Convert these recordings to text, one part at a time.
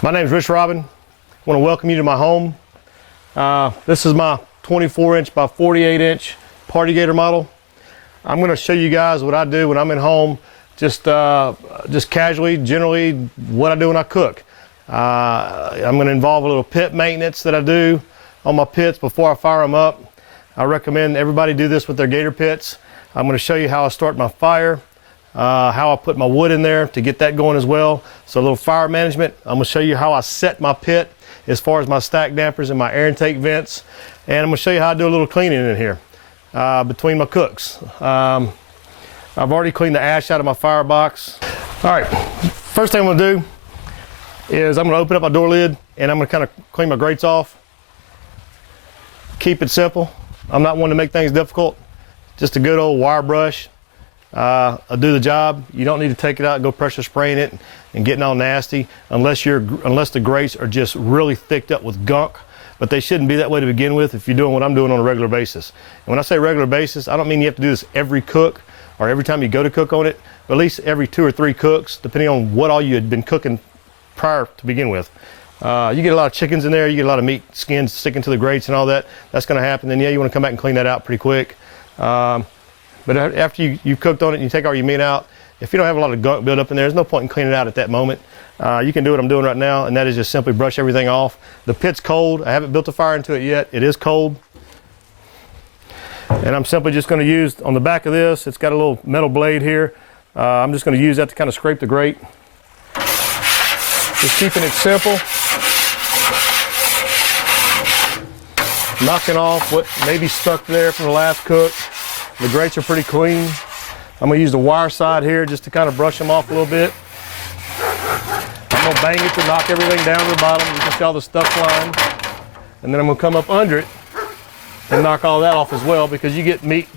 My name is Ritch Robin. I want to welcome you to my home. This is my 24-inch by 48-inch party gator model. I'm going to show you guys what I do when I'm at home, just casually, generally what I do when I cook. I'm going to involve a little pit maintenance that I do on my pits before I fire them up. I recommend everybody do this with their gator pits. I'm going to show you how I start my fire, how I put my wood in there to get that going as well. So a little fire management. I'm going to show you how I set my pit as far as my stack dampers and my air intake vents. And I'm going to show you how I do a little cleaning in here between my cooks. I've already cleaned the ash out of my firebox. All right, first thing I'm going to do is I'm going to open up my door lid and I'm going to kind of clean my grates off. Keep it simple. I'm not one to make things difficult. Just a good old wire brush. I'll do the job. You don't need to take it out and go pressure spraying it and getting all nasty unless the grates are just really thicked up with gunk. But they shouldn't be that way to begin with if you're doing what I'm doing on a regular basis. And when I say regular basis, I don't mean you have to do this every cook or every time you go to cook on it, but at least every 2 or 3 cooks, depending on what all you had been cooking prior to begin with. You get a lot of chickens in there, you get a lot of meat skins sticking to the grates and all that. That's going to happen. Then yeah, you want to come back and clean that out pretty quick. But after you've cooked on it and you take all your meat out, if you don't have a lot of gunk built up in there, there's no point in cleaning it out at that moment. You can do what I'm doing right now, and that is just simply brush everything off. The pit's cold. I haven't built a fire into it yet. It is cold. And I'm simply just going to use, on the back of this, it's got a little metal blade here. I'm just going to use that to kind of scrape the grate. Just keeping it simple. Knocking off what may be stuck there from the last cook. The grates are pretty clean. I'm going to use the wire side here just to kind of brush them off a little bit. I'm going to bang it to knock everything down to the bottom. You can see all the stuff flying. And then I'm going to come up under it and knock all that off as well, because you get meat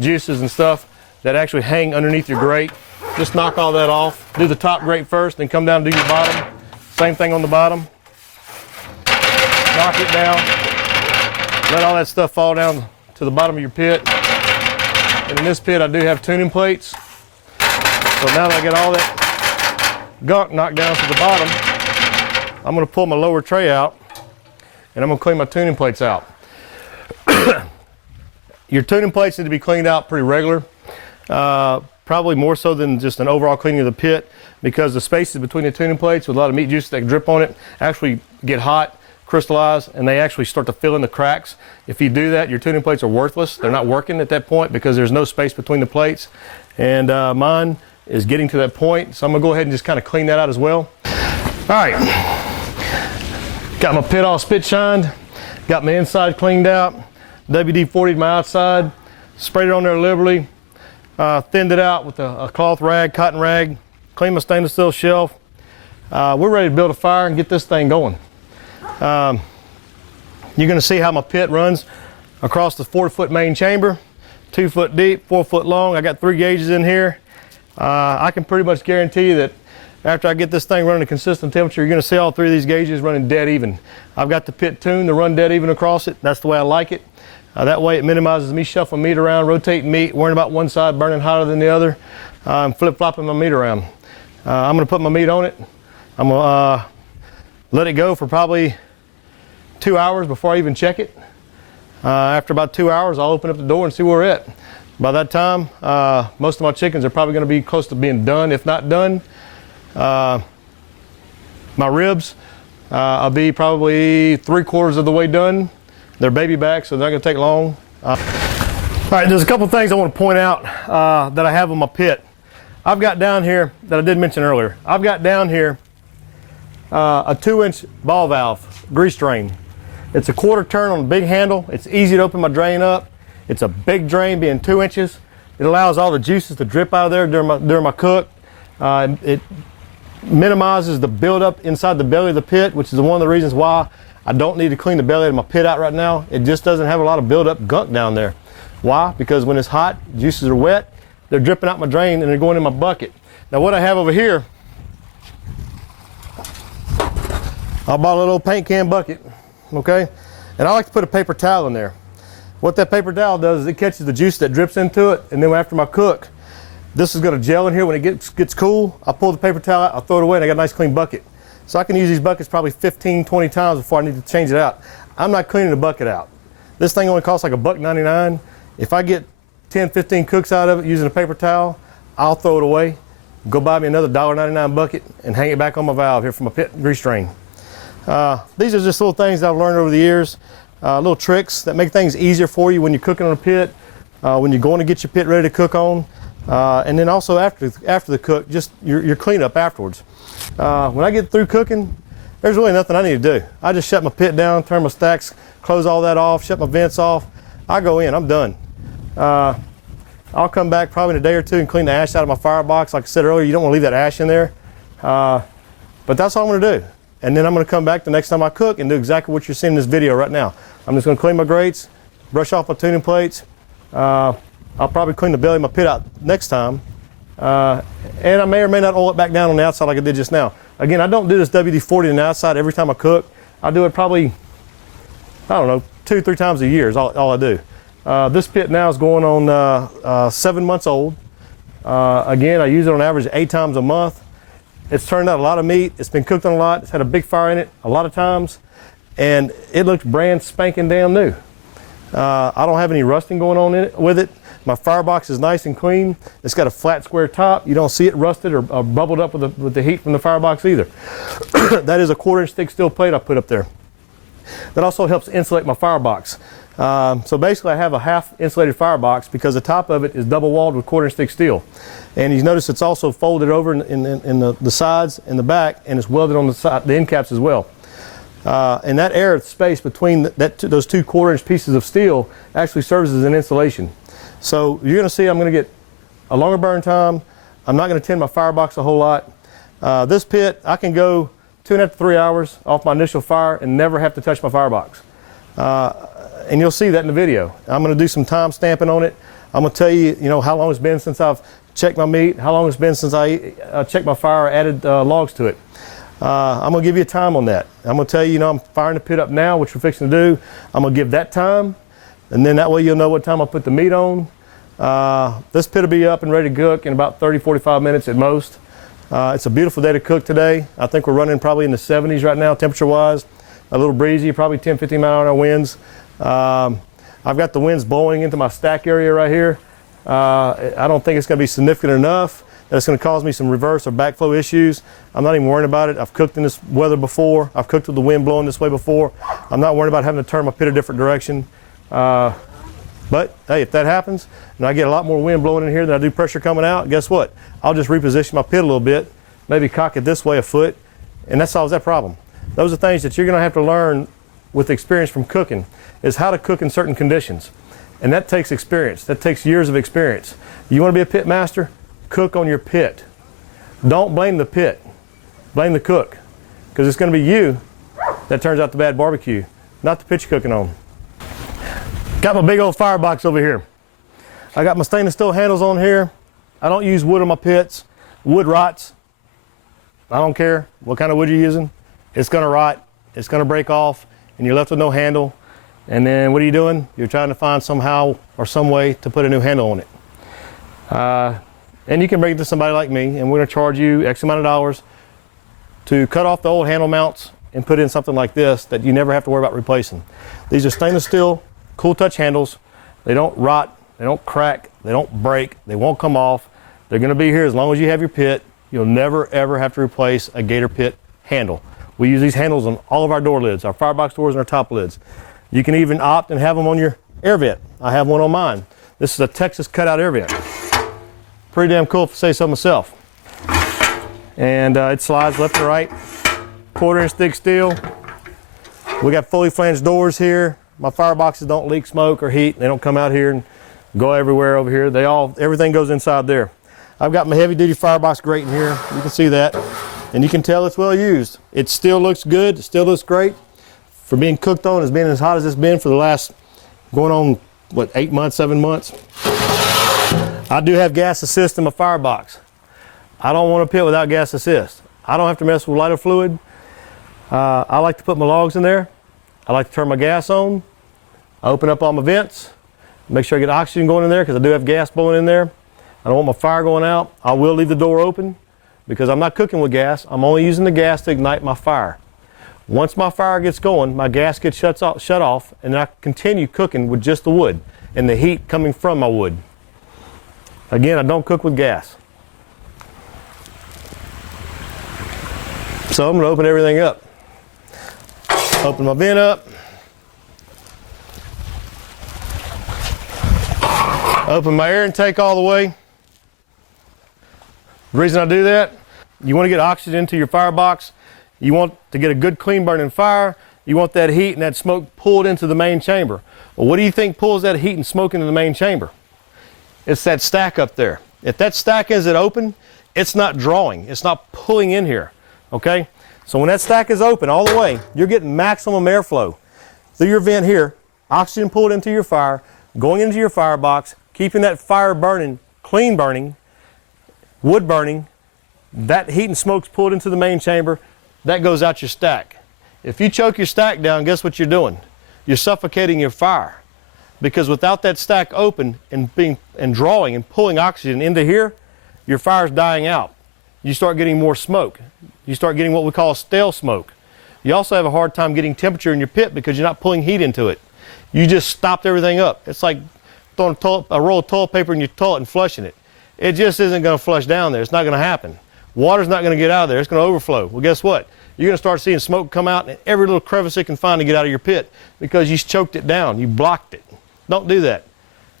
juices and stuff that actually hang underneath your grate. Just knock all that off. Do the top grate first, then come down and do your bottom. Same thing on the bottom. Knock it down. Let all that stuff fall down to the bottom of your pit. And in this pit I do have tuning plates. So now that I get all that gunk knocked down to the bottom, I'm going to pull my lower tray out and I'm going to clean my tuning plates out. Your tuning plates need to be cleaned out pretty regular. Probably more so than just an overall cleaning of the pit, because the spaces between the tuning plates with a lot of meat juices that drip on it actually get hot, crystallize, and they actually start to fill in the cracks. If you do that, your tuning plates are worthless. They're not working at that point because there's no space between the plates. And mine is getting to that point, so I'm gonna go ahead and just kind of clean that out as well. All right, got my pit all spit shined, got my inside cleaned out, WD-40'd my outside, sprayed it on there liberally, thinned it out with a cloth rag, cotton rag, cleaned my stainless steel shelf. We're ready to build a fire and get this thing going. You're going to see how my pit runs across the 4-foot main chamber, 2 foot deep, 4 foot long. I got 3 gauges in here. I can pretty much guarantee you that after I get this thing running a consistent temperature, you're going to see all 3 of these gauges running dead even. I've got the pit tuned to run dead even across it. That's the way I like it. That way it minimizes me shuffling meat around, rotating meat, worrying about one side burning hotter than the other, and flip-flopping my meat around. I'm going to put my meat on it. I'm going to let it go for probably 2 hours before I even check it. After about 2 hours, I'll open up the door and see where we're at. By that time, most of my chickens are probably going to be close to being done, if not done. My ribs, I'll be probably 3/4 of the way done. They're baby back, so they're not going to take long. All right, there's a couple things I want to point out that I have on my pit. I've got down here, that I did mention earlier, I've got down here a 2-inch ball valve grease drain. It's a 1/4 turn on a big handle. It's easy to open my drain up. It's a big drain, being 2 inches. It allows all the juices to drip out of there during my cook. It minimizes the buildup inside the belly of the pit, which is one of the reasons why I don't need to clean the belly of my pit out right now. It just doesn't have a lot of buildup gunk down there. Why? Because when it's hot, juices are wet, they're dripping out my drain and they're going in my bucket. Now what I have over here, I bought a little paint can bucket, okay? And I like to put a paper towel in there. What that paper towel does is it catches the juice that drips into it, and then after my cook, this is gonna gel in here. When it gets cool, I pull the paper towel out, I throw it away, and I got a nice clean bucket. So I can use these buckets probably 15, 20 times before I need to change it out. I'm not cleaning the bucket out. This thing only costs like $1.99. If I get 10, 15 cooks out of it using a paper towel, I'll throw it away, go buy me another $1.99 bucket and hang it back on my valve here from a pit grease drain. These are just little things that I've learned over the years, little tricks that make things easier for you when you're cooking on a pit, when you're going to get your pit ready to cook on, and then also after the cook, just your cleanup afterwards. When I get through cooking, there's really nothing I need to do. I just shut my pit down, turn my stacks, close all that off, shut my vents off. I go in, I'm done. I'll come back probably in a day or two and clean the ash out of my firebox. Like I said earlier, you don't want to leave that ash in there. But that's all I'm going to do. And then I'm going to come back the next time I cook and do exactly what you're seeing in this video right now. I'm just going to clean my grates, brush off my tuning plates. I'll probably clean the belly of my pit out next time. And I may or may not oil it back down on the outside like I did just now. Again, I don't do this WD-40 on the outside every time I cook. I do it probably, I don't know, 2-3 times a year is all I do. This pit now is going on 7 months old. Again, I use it on average 8 times a month. It's turned out a lot of meat. It's been cooked on a lot. It's had a big fire in it a lot of times. And it looks brand spanking damn new. I don't have any rusting going on with it. My firebox is nice and clean. It's got a flat square top. You don't see it rusted or bubbled up with the heat from the firebox either. That is a 1/4-inch thick steel plate I put up there. That also helps insulate my firebox. So basically I have a half insulated firebox because the top of it is double walled with 1/4-inch thick steel. And you notice it's also folded over in the sides and the back, and it's welded on the end caps as well. And that air space between those 2 1/4-inch pieces of steel actually serves as an insulation. So you're going to see I'm going to get a longer burn time. I'm not going to tend my firebox a whole lot. This pit, I can go 2.5 to 3 hours off my initial fire and never have to touch my firebox. And you'll see that in the video. I'm going to do some time stamping on it. I'm going to tell you, how long it's been since I've checked my meat, how long it's been since I checked my fire, added logs to it. I'm going to give you a time on that. I'm going to tell you, I'm firing the pit up now, which we're fixing to do. I'm going to give that time, and then that way you'll know what time I put the meat on. This pit will be up and ready to cook in about 30-45 minutes at most. It's a beautiful day to cook today. I think we're running probably in the 70s right now, temperature-wise. A little breezy, probably 10-15 mile-an-hour winds. I've got the winds blowing into my stack area right here. I don't think it's going to be significant enough that it's going to cause me some reverse or backflow issues. I'm not even worried about it. I've cooked in this weather before. I've cooked with the wind blowing this way before. I'm not worried about having to turn my pit a different direction. But hey, if that happens and I get a lot more wind blowing in here than I do pressure coming out, guess what? I'll just reposition my pit a little bit, maybe cock it this way a foot, and that solves that problem. Those are things that you're going to have to learn with experience from cooking, is how to cook in certain conditions. And that takes experience. That takes years of experience. You want to be a pit master? Cook on your pit. Don't blame the pit. Blame the cook. Because it's going to be you that turns out the bad barbecue, not the pit you're cooking on. Got my big old firebox over here. I got my stainless steel handles on here. I don't use wood on my pits. Wood rots. I don't care what kind of wood you're using. It's going to rot. It's going to break off, and you're left with no handle. And then what are you doing? You're trying to find somehow or some way to put a new handle on it. And you can bring it to somebody like me, and we're going to charge you X amount of dollars to cut off the old handle mounts and put in something like this that you never have to worry about replacing. These are stainless steel, cool touch handles. They don't rot, they don't crack, they don't break, they won't come off. They're going to be here as long as you have your pit. You'll never ever have to replace a Gator Pit handle. We use these handles on all of our door lids, our firebox doors and our top lids. You can even opt and have them on your air vent. I have one on mine. This is a Texas cutout air vent. Pretty damn cool, if I say so myself. And it slides left and right. 1/4-inch thick steel. We got fully flanged doors here. My fireboxes don't leak smoke or heat. They don't come out here and go everywhere over here. Everything goes inside there. I've got my heavy duty firebox grate in here. You can see that. And you can tell it's well used. It still looks good, it still looks great. For being cooked on, it's been as hot as it's been for the last, going on, what, 8 months, 7 months. I do have gas assist in my firebox. I don't want a pit without gas assist. I don't have to mess with lighter fluid. I like to put my logs in there. I like to turn my gas on. I open up all my vents. Make sure I get oxygen going in there because I do have gas blowing in there. I don't want my fire going out. I will leave the door open. because I'm not cooking with gas. I'm only using the gas to ignite my fire. Once my fire gets going, my gas gets shut off, and I continue cooking with just the wood and the heat coming from my wood. Again, I don't cook with gas. So I'm going to open everything up. Open my vent up. Open my air intake all the way. The reason I do that, you want to get oxygen into your firebox. You want to get a good clean burning fire. You want that heat and that smoke pulled into the main chamber. Well, what do you think pulls that heat and smoke into the main chamber? It's that stack up there. If that stack isn't open, it's not drawing. It's not pulling in here, okay? So when that stack is open all the way, you're getting maximum airflow through your vent here, oxygen pulled into your fire, going into your firebox, keeping that fire burning, clean burning, wood burning. That heat and smoke's pulled into the main chamber. That goes out your stack. If you choke your stack down, guess what you're doing? You're suffocating your fire. Because without that stack open and drawing and pulling oxygen into here, your fire's dying out. You start getting more smoke. You start getting what we call stale smoke. You also have a hard time getting temperature in your pit because you're not pulling heat into it. You just stopped everything up. It's like throwing a roll of toilet paper in your toilet and flushing it. It just isn't going to flush down there. It's not going to happen. Water's not going to get out of there. It's going to overflow. Well, guess what? You're going to start seeing smoke come out in every little crevice it can find to get out of your pit because you choked it down. You blocked it. Don't do that.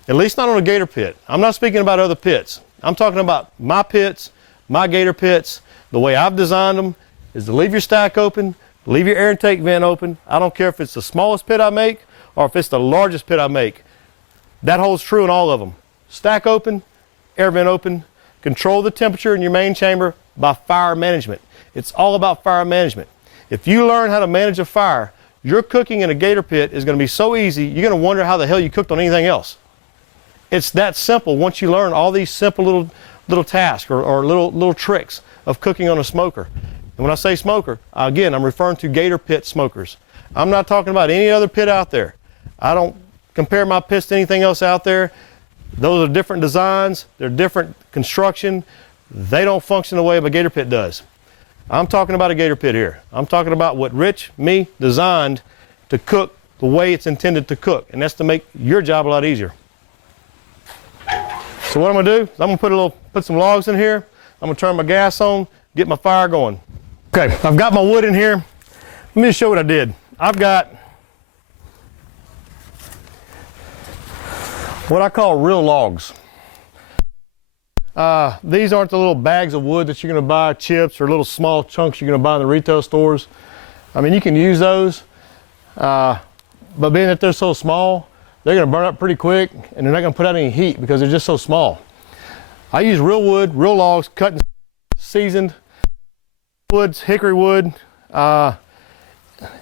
At least not on a Gator pit. I'm not speaking about other pits. I'm talking about my pits, my Gator pits. The way I've designed them is to leave your stack open, leave your air intake vent open. I don't care if it's the smallest pit I make or if it's the largest pit I make. That holds true in all of them. Stack open, air vent open. Control the temperature in your main chamber by fire management. It's all about fire management. If you learn how to manage a fire, your cooking in a Gator pit is going to be so easy, you're going to wonder how the hell you cooked on anything else. It's that simple once you learn all these simple little tasks or little tricks of cooking on a smoker. And when I say smoker, again, I'm referring to Gator pit smokers. I'm not talking about any other pit out there. I don't compare my pits to anything else out there. Those are different designs. They're different construction. They don't function the way a Gator pit does. I'm talking about a Gator pit here. I'm talking about what Ritch, me, designed to cook the way it's intended to cook, and that's to make your job a lot easier. So what I'm going to do is I'm going to put some logs in here. I'm going to turn my gas on, get my fire going. Okay, I've got my wood in here. Let me just show what I did. I've got what I call real logs. These aren't the little bags of wood that you're going to buy, chips, or little small chunks you're going to buy in the retail stores. I mean, you can use those, but being that they're so small, they're going to burn up pretty quick, and they're not going to put out any heat because they're just so small. I use real wood, real logs, cut and seasoned woods, hickory wood.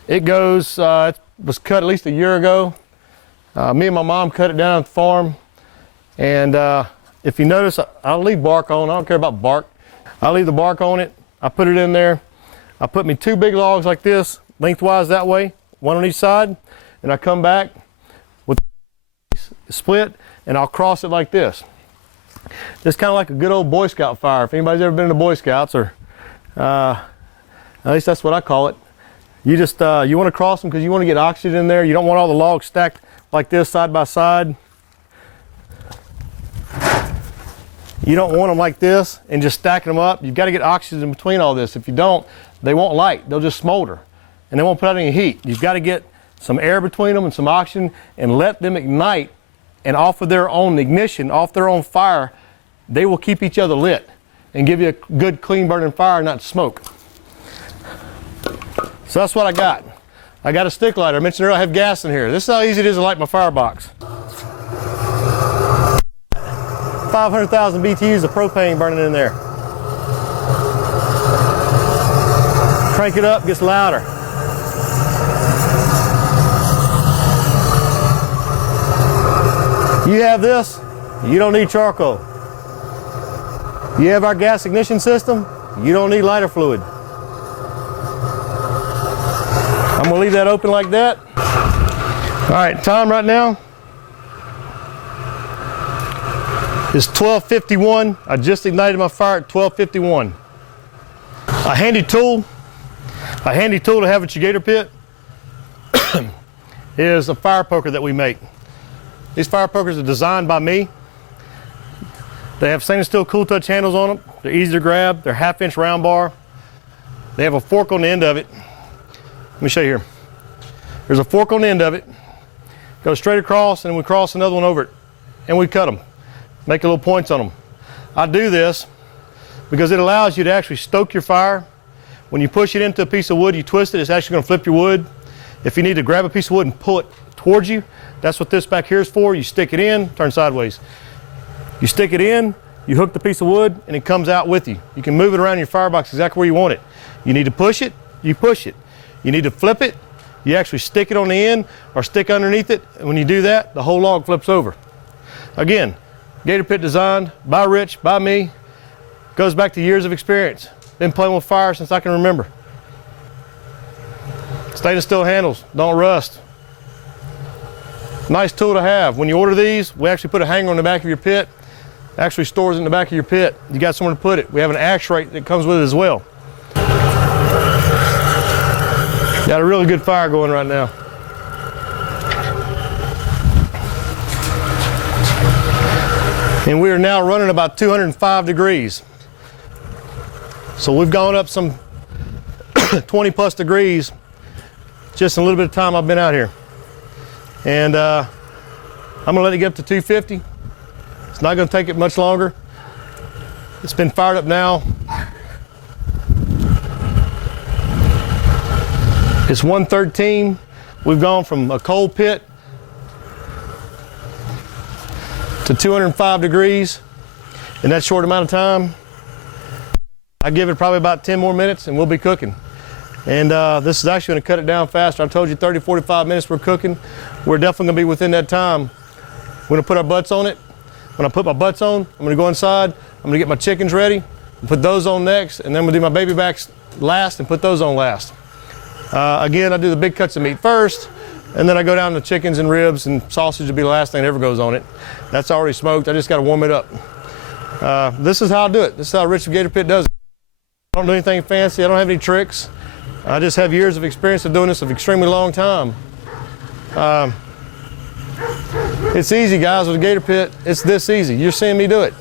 It was cut at least a year ago. Me and my mom cut it down at the farm, and if you notice, I'll leave bark on. I don't care about bark. I'll leave the bark on it. I put it in there. I put me 2 big logs like this, lengthwise that way, one on each side, and I come back with the split, and I'll cross it like this. Just kind of like a good old Boy Scout fire. If anybody's ever been to Boy Scouts, or at least that's what I call it. You just you want to cross them because you want to get oxygen in there. You don't want all the logs stacked like this side by side. You don't want them like this and just stacking them up. You've got to get oxygen in between all this. If you don't, they won't light. They'll just smolder and they won't put out any heat. You've got to get some air between them and some oxygen and let them ignite, and off of their own ignition, off their own fire, they will keep each other lit and give you a good clean burning fire, not smoke. So that's what I got. I got a stick lighter. I mentioned earlier I have gas in here. This is how easy it is to light my firebox. 500,000 BTUs of propane burning in there. Crank it up, gets louder. You have this, you don't need charcoal. You have our gas ignition system, you don't need lighter fluid. I'm gonna leave that open like that. All right, time right now is 12:51. I just ignited my fire at 12:51. A handy tool to have at your Gator Pit is a fire poker that we make. These fire pokers are designed by me. They have stainless steel cool touch handles on them. They're easy to grab. They're 1/2 inch round bar. They have a fork on the end of it. Let me show you here. There's a fork on the end of it. Goes straight across, and we cross another one over it, and we cut them. Make little points on them. I do this because it allows you to actually stoke your fire. When you push it into a piece of wood, you twist it, it's actually going to flip your wood. If you need to grab a piece of wood and pull it towards you, that's what this back here is for. You stick it in, turn sideways. You stick it in, you hook the piece of wood, and it comes out with you. You can move it around in your firebox exactly where you want it. You need to push it, you push it. You need to flip it, you actually stick it on the end or stick underneath it, and when you do that, the whole log flips over. Again, Gator Pit designed by Ritch, by me. Goes back to years of experience. Been playing with fire since I can remember. Stainless steel handles, don't rust. Nice tool to have. When you order these, we actually put a hanger on the back of your pit. Actually stores in the back of your pit. You got somewhere to put it. We have an Ash Rake that comes with it as well. Got a really good fire going right now. And we are now running about 205 degrees. So we've gone up some 20 plus degrees just in a little bit of time I've been out here. And I'm gonna let it get up to 250. It's not gonna take it much longer. It's been fired up now. It's 113. We've gone from a cold pit to 205 degrees in that short amount of time. I give it probably about 10 more minutes and we'll be cooking. And this is actually going to cut it down faster. I told you 30, 45 minutes we're cooking. We're definitely going to be within that time. We're going to put our butts on it. When I put my butts on, I'm going to go inside. I'm going to get my chickens ready, put those on next, and then we'll do my baby backs last and put those on last. Again, I do the big cuts of meat first, and then I go down to chickens and ribs, and sausage will be the last thing that ever goes on it. That's already smoked. I just got to warm it up. This is how I do it. This is how Ritch Gator Pit does it. I don't do anything fancy. I don't have any tricks. I just have years of experience of doing this for an extremely long time. It's easy, guys, with a Gator Pit. It's this easy. You're seeing me do it.